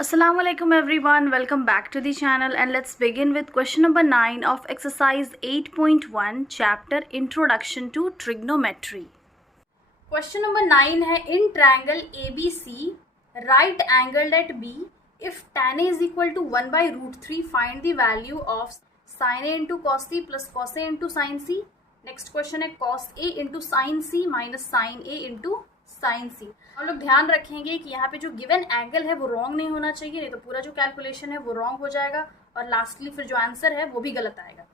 Assalamualaikum everyone, welcome back to the channel and let's begin with question number 9 of exercise 8.1 chapter Introduction to Trigonometry. Question number 9 है in triangle ABC right angled at B if tan A is equal to 1 by root 3 find the value of sin A into cos C plus cos A into sin C. Next question है cos A into sin C minus sin A into sin C. हम लोग ध्यान रखेंगे कि यहाँ पे जो given angle है वो रॉन्ग नहीं होना चाहिए, नहीं तो पूरा जो कैलकुलेशन है वो रॉन्ग हो जाएगा और लास्टली फिर जो आंसर है वो भी गलत आएगा.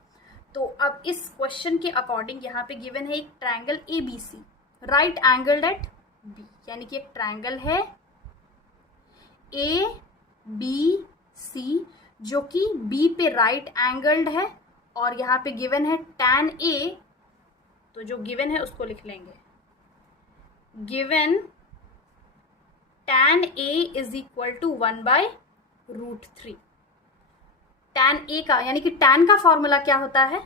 तो अब इस क्वेश्चन के अकॉर्डिंग यहाँ पे गिवन है एक triangle ABC right angled at B, यानी कि एक ट्रायंगल है ABC जो कि B पे राइट एंगल्ड है और यहाँ पे गिवन है tan A, तो जो गिवन है उसको लिख लेंगे. Given tan A is equal to 1 by root 3. tan A का यानी कि tan का फॉर्मूला क्या होता है?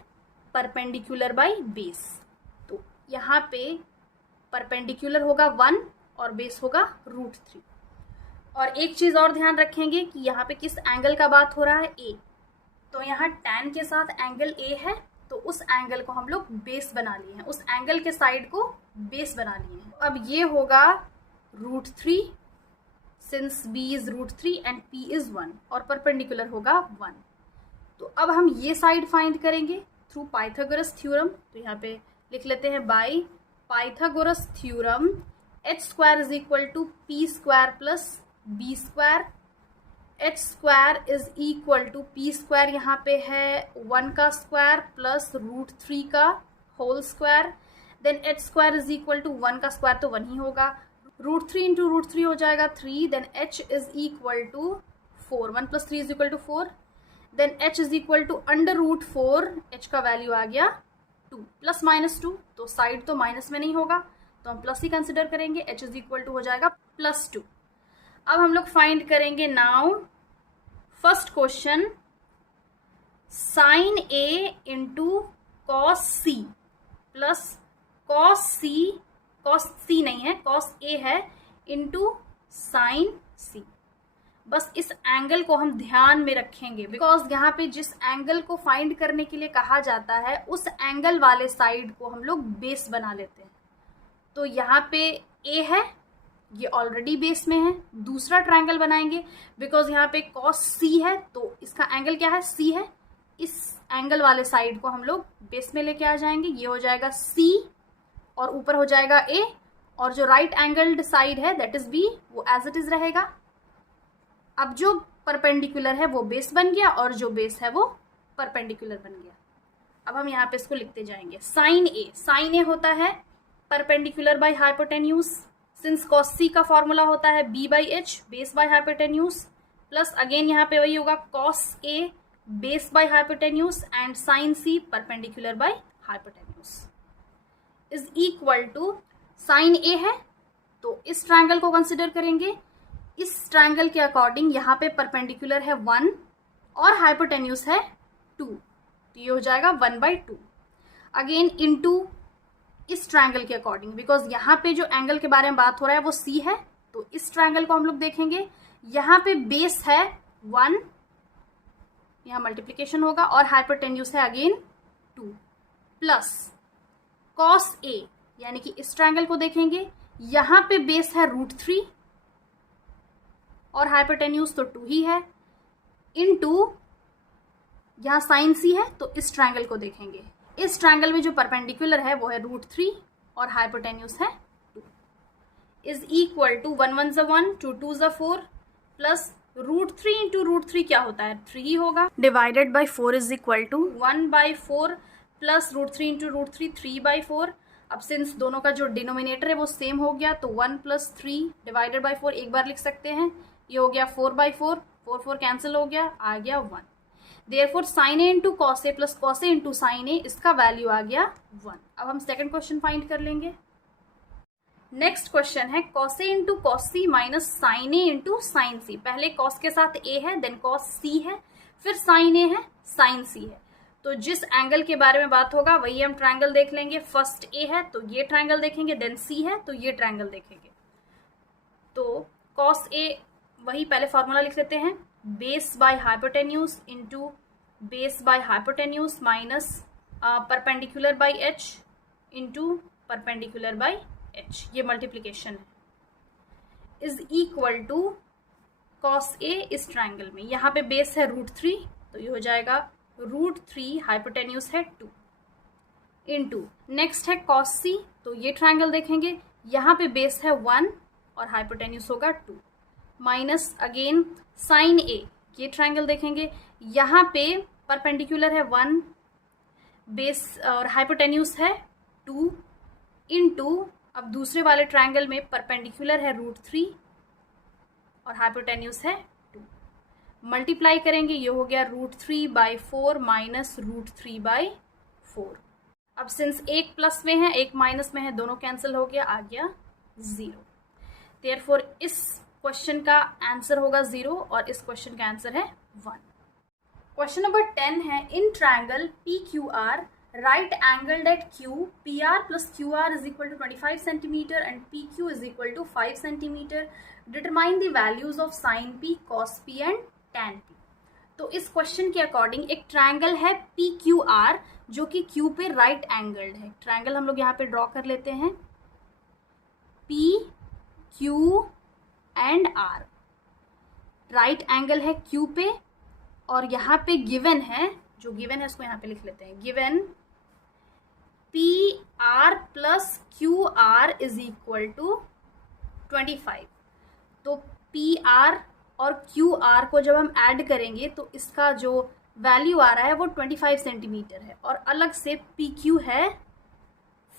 Perpendicular by base. तो यहाँ पे परपेंडिकुलर होगा 1 और बेस होगा रूट 3. और एक चीज और ध्यान रखेंगे कि यहाँ पे किस एंगल का बात हो रहा है? A. तो यहाँ tan के साथ एंगल A है, तो उस एंगल को हम लोग बेस बना लिए हैं, उस एंगल के साइड को बेस बना लिए हैं. अब ये होगा root 3 since B is root 3 and P is 1 और परपेंडिकुलर होगा 1. तो अब हम ये साइड फाइंड करेंगे थ्रू पाइथागोरस थ्योरम. तो यहाँ पे लिख लेते हैं by Pythagoras theorem h square is equal to p square plus b square. h square is equal to p square यहाँ पे है 1 का स्क्वायर प्लस रूट 3 का whole square. Then h square is equal to 1 का square तो 1 ही होगा. Root 3 into root 3 हो जाएगा 3. Then h is equal to 4. 1 plus 3 is equal to 4. Then h is equal to under root 4. h का value आ गया 2 plus minus 2, तो side तो माइनस में नहीं होगा तो हम प्लस ही कंसिडर करेंगे. h इज इक्वल टू हो जाएगा प्लस 2. अब हम लोग फाइंड करेंगे now first question sign A into cos C plus cos C नहीं है, कॉस A है इंटू साइन C. बस इस एंगल को हम ध्यान में रखेंगे बिकॉज यहाँ पे जिस एंगल को फाइंड करने के लिए कहा जाता है उस एंगल वाले साइड को हम लोग बेस बना लेते हैं. तो यहाँ पे A है, ये ऑलरेडी बेस में है. दूसरा ट्रायंगल बनाएंगे बिकॉज यहाँ पे cos C है तो इसका एंगल क्या है? C है. इस एंगल वाले साइड को हम लोग बेस में लेके आ जाएंगे. ये हो जाएगा C और ऊपर हो जाएगा A और जो राइट एंगल्ड साइड है दैट इज B वो एज इट इज रहेगा. अब जो परपेंडिकुलर है वो बेस बन गया और जो बेस है वो परपेंडिकुलर बन गया. अब हम यहाँ पे इसको लिखते जाएंगे. साइन A होता है perpendicular by hypotenuse since cos C का फॉर्मूला होता है B by H base by hypotenuse plus again यहाँ पे वही होगा cos A base by hypotenuse and sin C perpendicular by hypotenuse is equal to sine A है तो इस ट्रायंगल को कंसिडर करेंगे. इस ट्रायंगल के अकॉर्डिंग यहाँ पे परपेंडिकुलर है 1 और हाइपोटेन्यूज है 2, तो ये हो जाएगा 1/2. अगेन इनटू इस ट्रायंगल के अकॉर्डिंग बिकॉज यहाँ पे जो एंगल के बारे में बात हो रहा है वो C है, तो इस ट्रायंगल को हम लोग देखेंगे. यहाँ पे बेस है 1, यहाँ मल्टीप्लीकेशन होगा और हाइपोटेन्यूज है अगेन 2 प्लस cos A यानी कि इस ट्रायंगल को देखेंगे. यहाँ पे बेस है रूट 3 और हाइपोटेन्यूज तो 2 ही है इनटू यहाँ साइन C है तो इस ट्रायंगल को देखेंगे. इस ट्रायंगल में जो परपेंडिकुलर है वो है रूट 3 और हाइपोटेन्यूज है 2 इज इक्वल टू 1 1 ज़ा 1 2 2 ज़ा 4 प्लस रूट 3 इंटू रूट 3 क्या होता है? 3 ही होगा. Divided by 4 is equal to 1/4 plus root 3 into root 3 3/4. अब सिंस दोनों का जो डिनोमिनेटर है वो सेम हो गया तो 1 प्लस 3 डिवाइडेड बाई 4 एक बार लिख सकते हैं. ये हो गया 4/4, 4 कैंसिल हो गया, आ गया 1. Therefore sin A into cos A plus cos A into sin A इसका वैल्यू आ गया 1. अब हम सेकंड क्वेश्चन फाइंड कर लेंगे. नेक्स्ट क्वेश्चन है cos A into cos C minus sin A into sin C. पहले cos के साथ A है देन cos C है फिर sin A है sin C है. तो जिस एंगल के बारे में बात होगा वही हम ट्रायंगल देख लेंगे. फर्स्ट A है तो ये ट्रायंगल देखेंगे, देन C है तो ये ट्रायंगल देखेंगे. तो cos A वही पहले फॉर्मूला लिख लेते हैं, base by hypotenuse into base by hypotenuse minus perpendicular by H into perpendicular by H, ये मल्टीप्लीकेशन है, is equal to cos A इस ट्रायंगल में, यहाँ पे बेस है √3 तो ये हो जाएगा √3, हाइपोटेन्यूज है 2 इंटू नेक्स्ट है कॉस सी, तो ये ट्रायंगल देखेंगे, यहाँ पे बेस है 1 और हाइपोटेन्यूज होगा 2 माइनस अगेन साइन ए, ये ट्रायंगल देखेंगे, यहाँ पे परपेंडिकुलर है 1 बेस और हाइपोटेन्यूज है 2 इंटू अब दूसरे वाले ट्रायंगल में परपेंडिकुलर है √3 और हाइपोटेन्यूज है 2, मल्टीप्लाई करेंगे, ये हो गया √3/4 माइनस √3/4। अब सिंस एक प्लस में है एक माइनस में है, दोनों कैंसिल हो गया, आ गया 0। देयरफॉर इस क्वेश्चन का आंसर होगा 0 और इस क्वेश्चन का आंसर है 1। क्वेश्चन नंबर 10 है, in triangle PQR right angled at Q, PR plus QR is equal to 25 centimeter and PQ is equal to 5 centimeter. Determine the values of sin P, cos P and tan P. तो इस question के according एक triangle है PQR जो कि Q पे right angled है। Triangle हम लोग यहाँ पे ड्रॉ कर लेते हैं, P, Q and R, right angle है Q पे और यहाँ पे गिवन है, जो गिवन है उसको यहाँ पे लिख लेते हैं, given PR plus QR is equal to 25। तो PR और QR को जब हम ऐड करेंगे तो इसका जो वैल्यू आ रहा है वो 25 सेंटीमीटर है और अलग से PQ है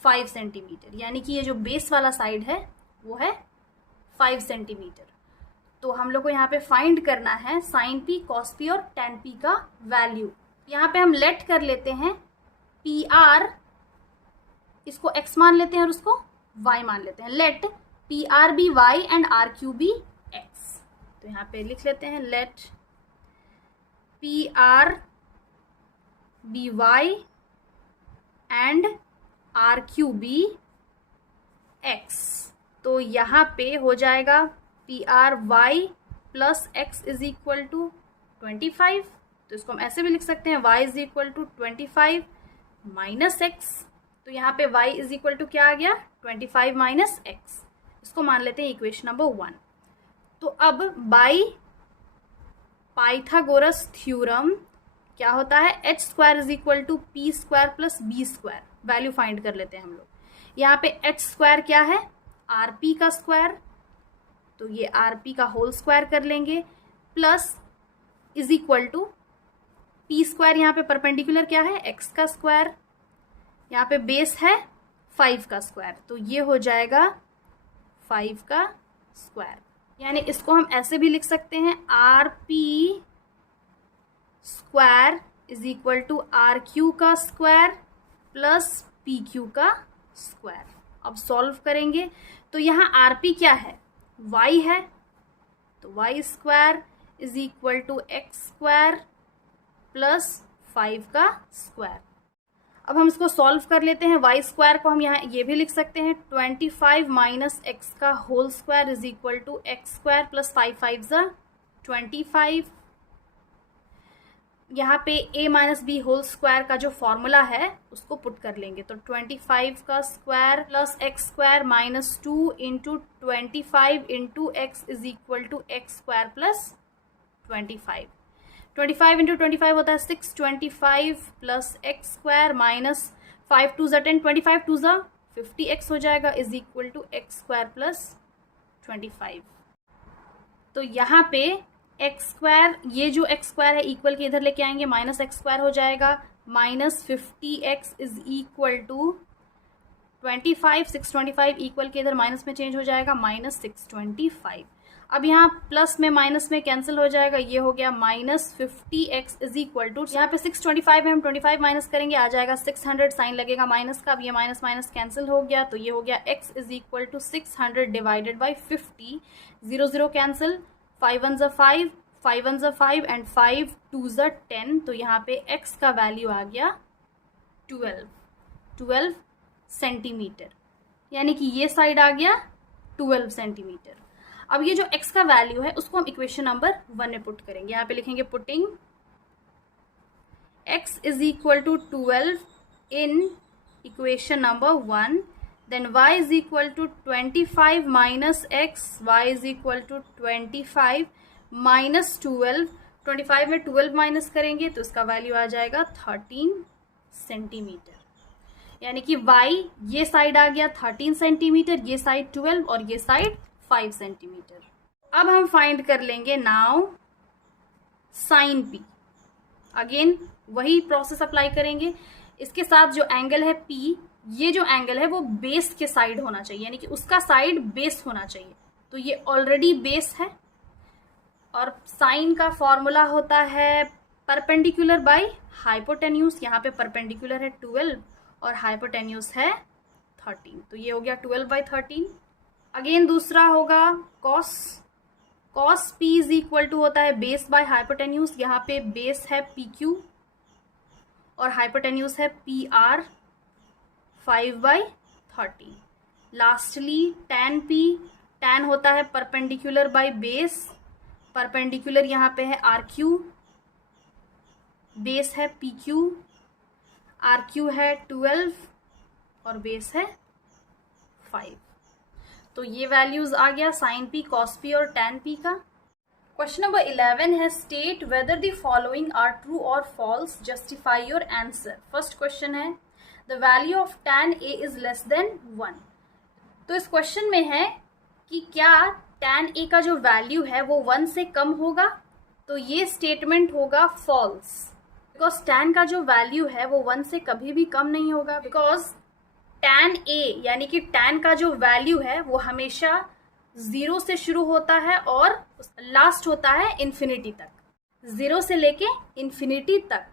5 सेंटीमीटर, यानी कि ये जो बेस वाला साइड है वो है 5 सेंटीमीटर। तो हम लोग को यहाँ पे फाइंड करना है साइन P, कॉस P और tan P का वैल्यू। यहाँ पे हम लेट कर लेते हैं PR, इसको x मान लेते हैं और उसको y मान लेते हैं, let PR be y and RQ be x। तो यहाँ पे लिख लेते हैं let PR be y and RQ be x। तो यहाँ पे हो जाएगा PR y plus x is equal to 25, तो इसको हम ऐसे भी लिख सकते हैं y is equal to 25 minus x। तो यहाँ पे y इज इक्वल टू क्या आ गया 25 माइनस x, इसको मान लेते हैं इक्वेशन नंबर 1। तो अब बाय पाइथागोरस थ्योरम क्या होता है, h square is equal to p square plus b square, value find कर लेते हैं हम लोग। यहाँ पे h स्क्वायर क्या है, rp का स्क्वायर, तो ये rp का होल स्क्वायर कर लेंगे, plus is equal to p square, यहाँ पे परपेंडिकुलर क्या है x का स्क्वायर, यहाँ पे बेस है 5 का स्क्वायर, तो ये हो जाएगा 5 का स्क्वायर। यानी इसको हम ऐसे भी लिख सकते हैं RP square is equal to RQ का स्क्वायर प्लस PQ का स्क्वायर। अब सॉल्व करेंगे तो यहाँ RP क्या है, y है, तो y square is equal to x square plus 5 का स्क्वायर। अब हम इसको सॉल्व कर लेते हैं, y स्क्वायर को हम यहाँ ये भी लिख सकते हैं 25 माइनस x का whole square is equal to x square plus 5 5 ज़ा 25। यहाँ पे a minus B whole square का जो फॉर्मूला है उसको पुट कर लेंगे, तो 25 का square plus x square minus 2 into 25 into x is equal to x square plus 25। 25 into 25 होता है 625 प्लस एक्स स्क्वायर माइनस 5 2 ज़ा 10, 25 2 ज़ा 50x हो जाएगा is equal to x square plus 25। तो यहाँ पे एक्स स्क्वायर, ये जो एक्स स्क्वायर है इक्वल के इधर लेके आएंगे, माइनस एक्स स्क्वायर हो जाएगा, minus 50x is equal to 25, 625 equal के इधर माइनस में चेंज हो जाएगा, माइनस 625। अब यहाँ प्लस में माइनस में कैंसिल हो जाएगा, ये हो गया minus 50x is equal to, यहाँ पे 625 है, हम 25 माइनस करेंगे आ जाएगा 600, साइन लगेगा माइनस का, अब ये माइनस माइनस कैंसिल हो गया, तो ये हो गया x is equal to 600 divided by 50, 0 0 cancel, 5 1 ज़ा 5, 5 1 ज़ा 5 एंड 5 2 ज़ा 10, तो यहाँ पे x का वैल्यू आ गया 12 सेंटीमीटर, यानी कि ये साइड आ गया 12 सेंटीमीटर। अब ये जो x का वैल्यू है उसको हम इक्वेशन नंबर 1 में पुट करेंगे। यहाँ पे लिखेंगे putting x is equal to 12 in equation number 1, then y is equal to 25 minus x, y is equal to 25 minus 12, 25 में 12 माइनस करेंगे तो इसका वैल्यू आ जाएगा 13 सेंटीमीटर। यानी कि y ये साइड आ गया 13 सेंटीमीटर, ये साइड 12 और ये साइड 5 सेंटीमीटर। अब हम फाइंड कर लेंगे नाउ साइन p। अगेन वही प्रोसेस अप्लाई करेंगे। इसके साथ जो एंगल है p, ये जो एंगल है वो बेस के साइड होना चाहिए, यानी कि उसका साइड बेस होना चाहिए। तो ये ऑलरेडी बेस है और साइन का फॉर्मूला होता है परपेंडिकुलर बाय हाइपोटेन्यूज। यहाँ पे परपेंडिकुलर है 12 और हाइपोटेन्यूज है 13, तो ये हो गया 12/13। अगेन दूसरा होगा cos p is equal to होता है बेस बाय हाइपोटेन्यूज। यहाँ पे बेस है PQ और हाइपोटेन्यूज है PR 5/13। Lastly tan p, tan होता है परपेंडिकुलर बाय बेस, परपेंडिकुलर यहाँ पे है RQ, बेस है PQ, RQ है 12 और बेस है 5। तो ये वैल्यूज आ गया साइन p, कॉस p और tan p का। क्वेश्चन नंबर 11 है state whether the following are true और false, justify your answer. First question है the value of tan a is less than 1। तो इस क्वेश्चन में है कि क्या tan a का जो वैल्यू है वो 1 से कम होगा, तो ये स्टेटमेंट होगा फॉल्स, बिकॉज tan का जो वैल्यू है वो 1 से कभी भी कम नहीं होगा। बिकॉज tan a यानी कि tan का जो वैल्यू है वो हमेशा 0 से शुरू होता है और लास्ट होता है इन्फिनिटी तक, 0 से लेके इन्फिनिटी तक।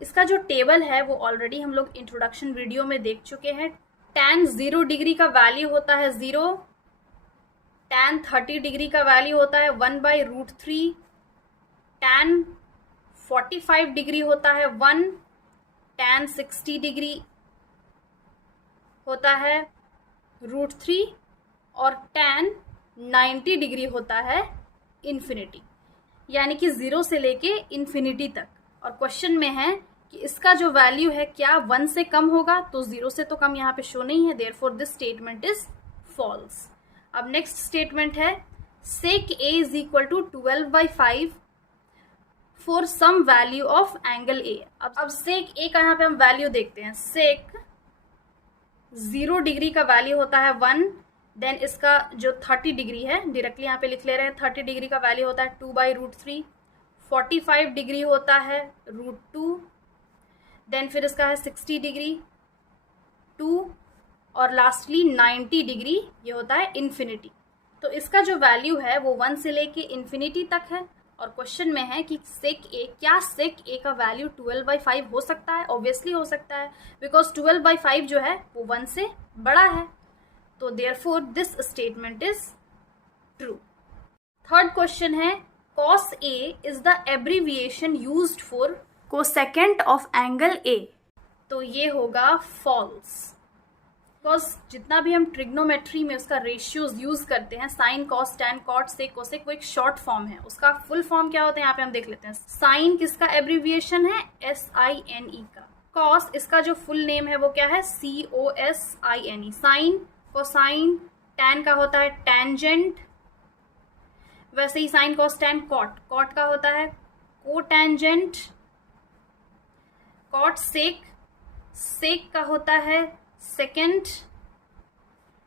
इसका जो टेबल है वो ऑलरेडी हम लोग इंट्रोडक्शन वीडियो में देख चुके हैं। tan 0 डिग्री का वैल्यू होता है 0, tan 30 डिग्री का वैल्यू होता है 1/√3, tan 45 डिग्री होता है 1, tan 60 डिग्री होता है √3 और tan 90 डिग्री होता है इन्फिनिटी, यानी कि 0 से लेके इन्फिनिटी तक। और क्वेश्चन में है कि इसका जो वैल्यू है क्या 1 से कम होगा, तो 0 से तो कम यहाँ पे शो नहीं है, therefore this statement is false. अब नेक्स्ट स्टेटमेंट है sec a is equal to 12/5 for some value of angle a। अब sec a का यहाँ पे हम वैल्यू देखते हैं। sec 0 डिग्री का वैल्यू होता है 1, देन इसका जो 30 डिग्री है डायरेक्टली यहाँ पे लिख ले रहे हैं, 30 डिग्री का वैल्यू होता है 2/√3, 45 डिग्री होता है √2, देन फिर इसका है 60 डिग्री 2 और लास्टली 90 डिग्री ये होता है इन्फिनिटी। तो इसका जो वैल्यू है वो 1 से लेके इन्फिनिटी तक है। और क्वेश्चन में है कि sec a, क्या sec a का वैल्यू 12/5 हो सकता है? ऑब्वियसली हो सकता है, बिकॉज 12/5 जो है वो 1 से बड़ा है, तो therefore this statement is true. Third question है cos a is the abbreviation used for cosecant of angle a। तो ये होगा फॉल्स, बिकॉज जितना भी हम ट्रिग्नोमेट्री में उसका रेशियोज यूज करते हैं, sign, cos, tan, cot, sec, cosec, वो एक शॉर्ट फॉर्म है। उसका फुल फॉर्म क्या होता है यहाँ पे हम देख लेते हैं। साइन किसका एब्रीविएशन है? SINE का। कॉस इसका जो फुल नेम है वो क्या है? COSINE। साइन, कोसाइन, टैन का होता है टैंजेंट, वैसे ही sine, cos, tan, cot, cot का होता है कोटैंजेंट। कॉट, सेक, सेक का होता है second,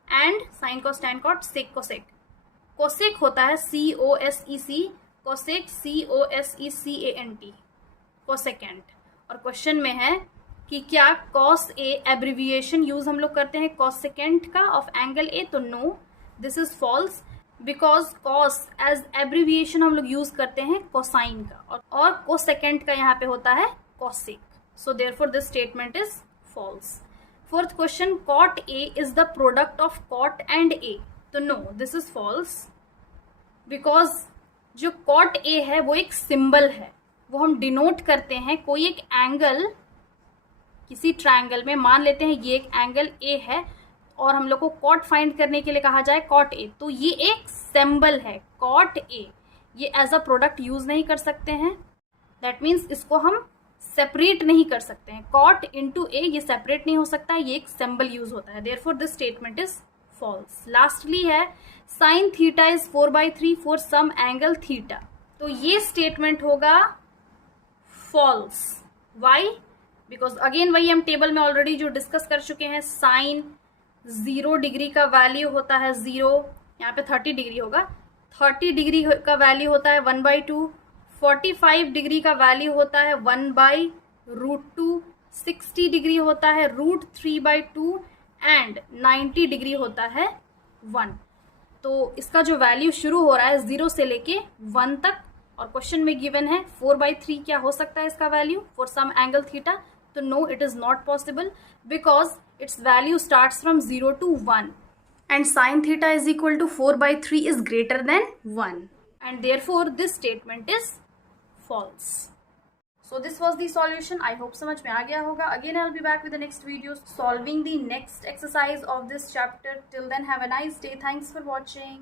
and sine, cos, tan, cot, sec, cosec. Cosec होता है COSEC, कोसेक COSECANT, कोसेकेंट। और क्वेश्चन में है कि क्या कॉस ए एब्रीविएशन यूज हम लोग करते हैं कोसेकेंट का ऑफ एंगल ए, तो no, this is false, because cos as abbreviation हम लोग यूज करते हैं कोसाइन का, और कोसेकेंट का यहाँ पे होता है cosec, so therefore this statement is false. Fourth question, cot A is the product of cot and A, तो no, this is false, because जो cot A है वो एक सिंबल है, वो हम डिनोट करते हैं कोई एक एंगल, किसी ट्रायंगल में मान लेते हैं ये एक एंगल A है, और हम लोग को कॉट फाइंड करने के लिए कहा जाए कॉट ए, तो ये एक सिंबल है कॉट ए, ये एज अ प्रोडक्ट यूज नहीं कर सकते हैं। दैट मीन्स इसको हम सेपरेट नहीं कर सकते हैं, कॉट इंटू ए ये सेपरेट नहीं हो सकता है, ये एक सिंबल यूज होता है, therefore this statement is false. Lastly है sine theta is 4/3 for some angle theta, तो ये स्टेटमेंट होगा फॉल्स। वाई? बिकॉज अगेन वही हम टेबल में ऑलरेडी जो डिस्कस कर चुके हैं, साइन 0 डिग्री का वैल्यू होता है 0, यहाँ पे 30 डिग्री होगा, 30 डिग्री का वैल्यू होता है 1/2, 45 डिग्री का वैल्यू होता है 1/√2, 60 डिग्री होता है √3/2 एंड 90 डिग्री होता है 1। तो इसका जो वैल्यू शुरू हो रहा है 0 से लेके 1 तक, और क्वेश्चन में गिवन है 4/3 क्या हो सकता है इसका value for some angle theta, तो no it is not possible because its value starts from 0 to 1 and sin theta is equal to 4/3 is greater than 1 and therefore this statement is false. So this was the solution. I hope समझ में आ गया होगा. Again I'll be back with the next video solving the next exercise of this chapter. Till then have a nice day. Thanks for watching.